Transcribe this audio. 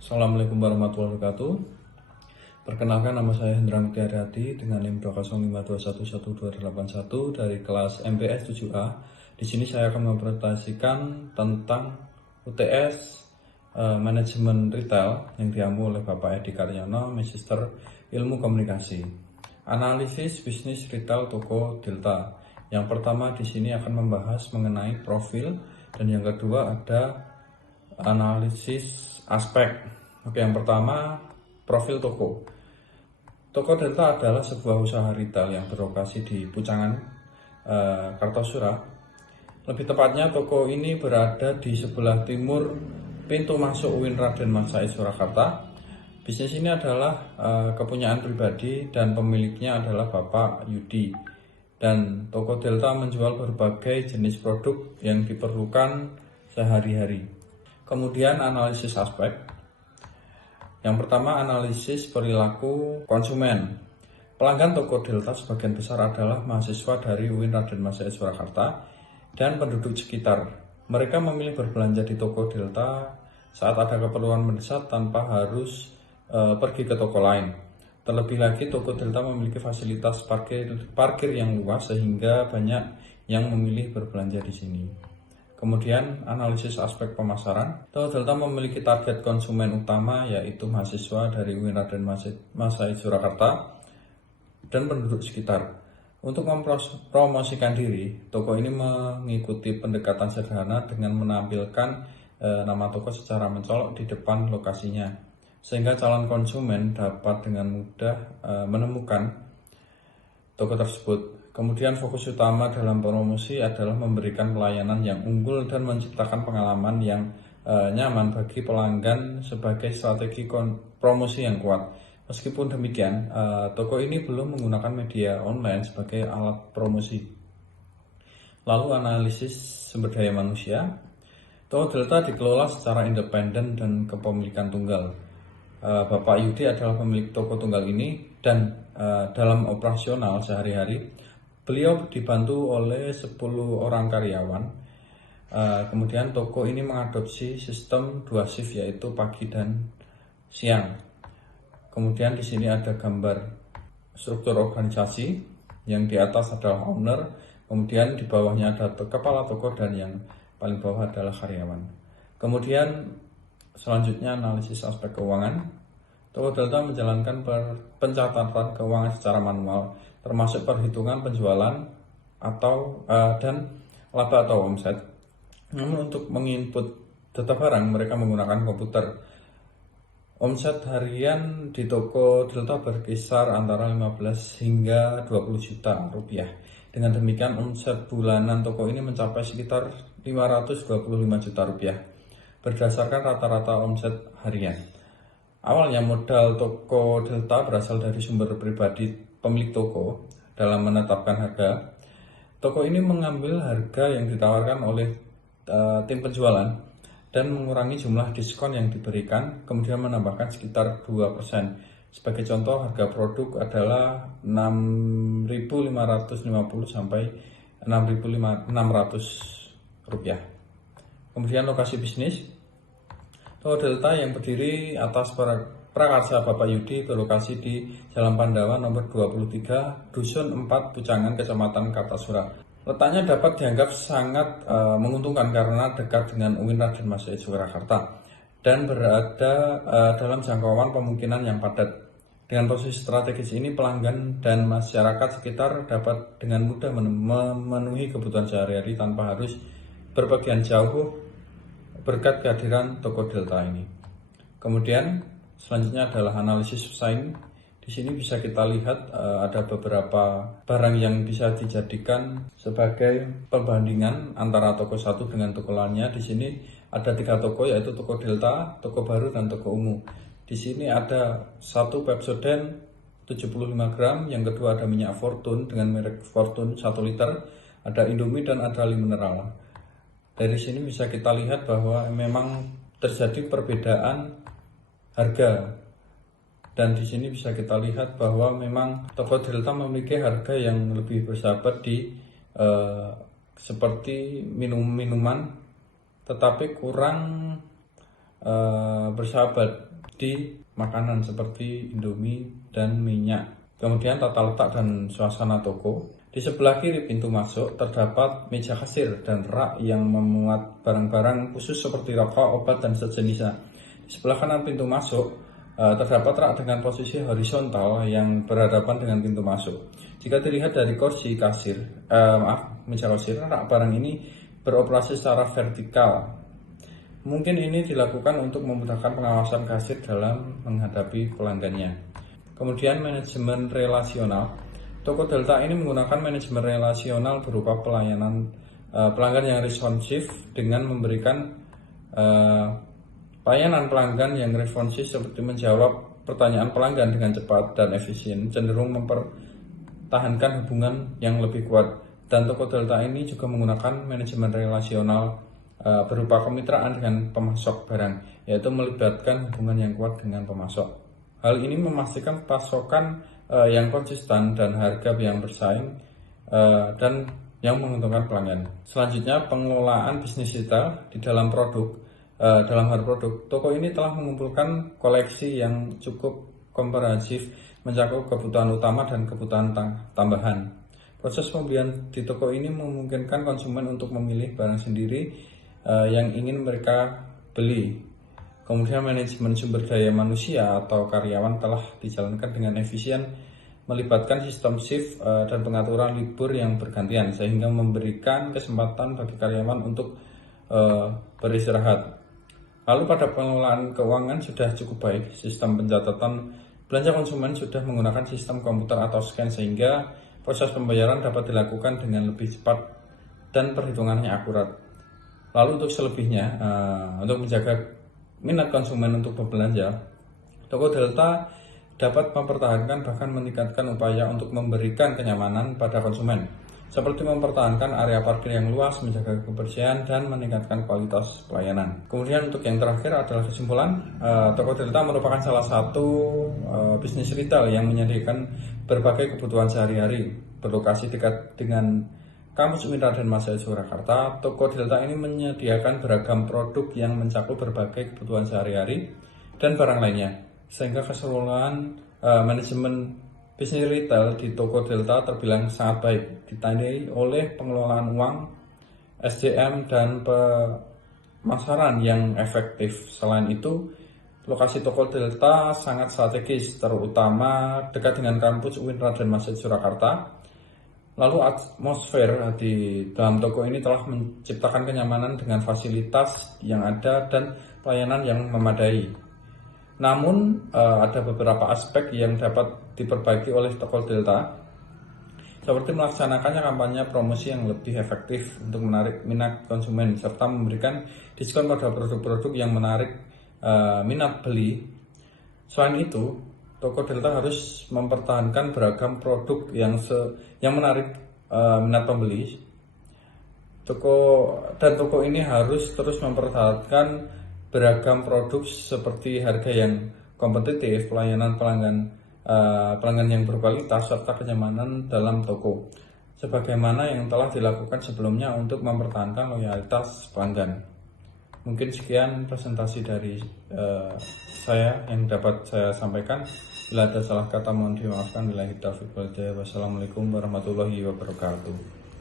Assalamualaikum warahmatullahi wabarakatuh. Perkenalkan, nama saya Hendra Mutiaryadi dengan NIM 205211281 dari kelas MPS 7A. Di sini saya akan mempresentasikan tentang UTS Manajemen Retail yang diampu oleh Bapak Edi Karyono, Magister Ilmu Komunikasi. Analisis bisnis retail toko Delta. Yang pertama di sini akan membahas mengenai profil, dan yang kedua ada analisis aspek. Oke, yang pertama profil toko. Toko Delta adalah sebuah usaha retail yang berlokasi di Pucangan, Kartosura. Lebih tepatnya toko ini berada di sebelah timur pintu masuk UIN Raden Majapahit Surakarta. Bisnis ini adalah kepunyaan pribadi dan pemiliknya adalah Bapak Yudi. Dan toko Delta menjual berbagai jenis produk yang diperlukan sehari-hari. Kemudian analisis aspek. Yang pertama, analisis perilaku konsumen. Pelanggan toko Delta sebagian besar adalah mahasiswa dari UIN Raden Majapahit Surakarta dan penduduk sekitar. Mereka memilih berbelanja di toko Delta saat ada keperluan mendesak tanpa harus pergi ke toko lain. Terlebih lagi, toko Delta memiliki fasilitas parkir yang luas sehingga banyak yang memilih berbelanja di sini. Kemudian analisis aspek pemasaran. Toko Delta memiliki target konsumen utama yaitu mahasiswa dari UIN Raden Majapahit Surakarta dan penduduk sekitar. Untuk mempromosikan diri, toko ini mengikuti pendekatan sederhana dengan menampilkan nama toko secara mencolok di depan lokasinya, sehingga calon konsumen dapat dengan mudah menemukan toko tersebut. Kemudian fokus utama dalam promosi adalah memberikan pelayanan yang unggul dan menciptakan pengalaman yang nyaman bagi pelanggan sebagai strategi promosi yang kuat. Meskipun demikian, toko ini belum menggunakan media online sebagai alat promosi. Lalu analisis sumber daya manusia. Toko Delta dikelola secara independen dan kepemilikan tunggal. Bapak Yudi adalah pemilik toko tunggal ini dan dalam operasional sehari-hari beliau dibantu oleh 10 orang karyawan. Kemudian toko ini mengadopsi sistem 2 shift yaitu pagi dan siang. Kemudian di sini ada gambar struktur organisasi, yang di atas adalah owner, kemudian di bawahnya ada kepala toko dan yang paling bawah adalah karyawan. Kemudian selanjutnya analisis aspek keuangan. Toko Delta menjalankan pencatatan keuangan secara manual, termasuk perhitungan penjualan dan laba atau omset. Namun untuk menginput data barang mereka menggunakan komputer. Omset harian di toko Delta berkisar antara 15 hingga 20 juta rupiah. Dengan demikian omset bulanan toko ini mencapai sekitar 525 juta rupiah berdasarkan rata-rata omset harian. Awalnya modal toko Delta berasal dari sumber pribadi pemilik toko dalam menetapkan harga. Toko ini mengambil harga yang ditawarkan oleh tim penjualan dan mengurangi jumlah diskon yang diberikan, kemudian menambahkan sekitar 2%. Sebagai contoh, harga produk adalah 6.550 sampai 6.600 rupiah. Kemudian lokasi bisnis. Toko Delta yang berdiri atas prakarsa Bapak Yudi berlokasi di Jalan Pandawa nomor 23, Dusun 4, Pucangan, Kecamatan Kartasura. Letaknya dapat dianggap sangat menguntungkan karena dekat dengan UIN Raden Majapahit Surakarta dan berada dalam jangkauan pemukiman yang padat. Dengan posisi strategis ini, pelanggan dan masyarakat sekitar dapat dengan mudah memenuhi kebutuhan sehari-hari tanpa harus berpergian jauh berkat kehadiran toko Delta ini. Kemudian selanjutnya adalah analisis pesaing. Di sini bisa kita lihat ada beberapa barang yang bisa dijadikan sebagai perbandingan antara toko satu dengan toko lainnya. Di sini ada 3 toko, yaitu toko Delta, toko baru, dan toko ungu. Di sini ada satu Pepsodent 75 gram, yang kedua ada minyak Fortune dengan merek Fortune 1 liter, ada Indomie dan ada Ali Mineral. Dari sini bisa kita lihat bahwa memang terjadi perbedaan harga. Dan di sini bisa kita lihat bahwa memang toko Delta memiliki harga yang lebih bersahabat di seperti minuman, tetapi kurang bersahabat di makanan seperti Indomie dan minyak. Kemudian tata letak dan suasana toko. Di sebelah kiri pintu masuk terdapat meja kasir dan rak yang memuat barang-barang khusus seperti rokok, obat, dan sejenisnya. Di sebelah kanan pintu masuk terdapat rak dengan posisi horizontal yang berhadapan dengan pintu masuk. Jika dilihat dari kursi kasir, meja kasir, rak barang ini beroperasi secara vertikal. Mungkin ini dilakukan untuk memudahkan pengawasan kasir dalam menghadapi pelanggannya. Kemudian manajemen relasional. Toko Delta ini menggunakan manajemen relasional berupa pelayanan pelanggan yang responsif dengan memberikan pelayanan pelanggan yang responsif seperti menjawab pertanyaan pelanggan dengan cepat dan efisien, cenderung mempertahankan hubungan yang lebih kuat. Dan Toko Delta ini juga menggunakan manajemen relasional berupa kemitraan dengan pemasok barang, yaitu melibatkan hubungan yang kuat dengan pemasok. Hal ini memastikan pasokan yang konsisten dan harga yang bersaing dan yang menguntungkan pelanggan. Selanjutnya, pengelolaan bisnis retail di dalam produk. Dalam hal produk, toko ini telah mengumpulkan koleksi yang cukup komprehensif, mencakup kebutuhan utama dan kebutuhan tambahan. Proses pembelian di toko ini memungkinkan konsumen untuk memilih barang sendiri yang ingin mereka beli. Kemudian manajemen sumber daya manusia atau karyawan telah dijalankan dengan efisien, melibatkan sistem shift dan pengaturan libur yang bergantian sehingga memberikan kesempatan bagi karyawan untuk beristirahat. Lalu pada pengelolaan keuangan sudah cukup baik. Sistem pencatatan belanja konsumen sudah menggunakan sistem komputer atau scan sehingga proses pembayaran dapat dilakukan dengan lebih cepat dan perhitungannya akurat. Lalu untuk selebihnya, untuk menjaga minat konsumen untuk berbelanja, Toko Delta dapat mempertahankan bahkan meningkatkan upaya untuk memberikan kenyamanan pada konsumen, seperti mempertahankan area parkir yang luas, menjaga kebersihan, dan meningkatkan kualitas pelayanan. Kemudian untuk yang terakhir adalah kesimpulan, Toko Delta merupakan salah satu bisnis retail yang menyediakan berbagai kebutuhan sehari-hari, berlokasi dekat dengan Kampus Unira dan Mahasiswa Surakarta. Toko Delta ini menyediakan beragam produk yang mencakup berbagai kebutuhan sehari-hari dan barang lainnya, sehingga keseluruhan manajemen bisnis retail di Toko Delta terbilang sangat baik, ditandai oleh pengelolaan uang, SDM, dan pemasaran yang efektif. Selain itu, lokasi Toko Delta sangat strategis, terutama dekat dengan Kampus Unira dan Mahasiswa Surakarta. Lalu atmosfer di dalam toko ini telah menciptakan kenyamanan dengan fasilitas yang ada dan pelayanan yang memadai. Namun ada beberapa aspek yang dapat diperbaiki oleh Toko Delta, seperti melaksanakannya kampanye promosi yang lebih efektif untuk menarik minat konsumen serta memberikan diskon pada produk-produk yang menarik minat beli. Selain itu, Toko Delta harus mempertahankan beragam produk yang menarik minat pembeli. Toko ini harus terus mempertahankan beragam produk seperti harga yang kompetitif, pelayanan pelanggan yang berkualitas, serta kenyamanan dalam toko, sebagaimana yang telah dilakukan sebelumnya untuk mempertahankan loyalitas pelanggan. Mungkin sekian presentasi dari saya yang dapat saya sampaikan. Bila ada salah kata mohon dimaafkan. Wassalamualaikum warahmatullahi wabarakatuh.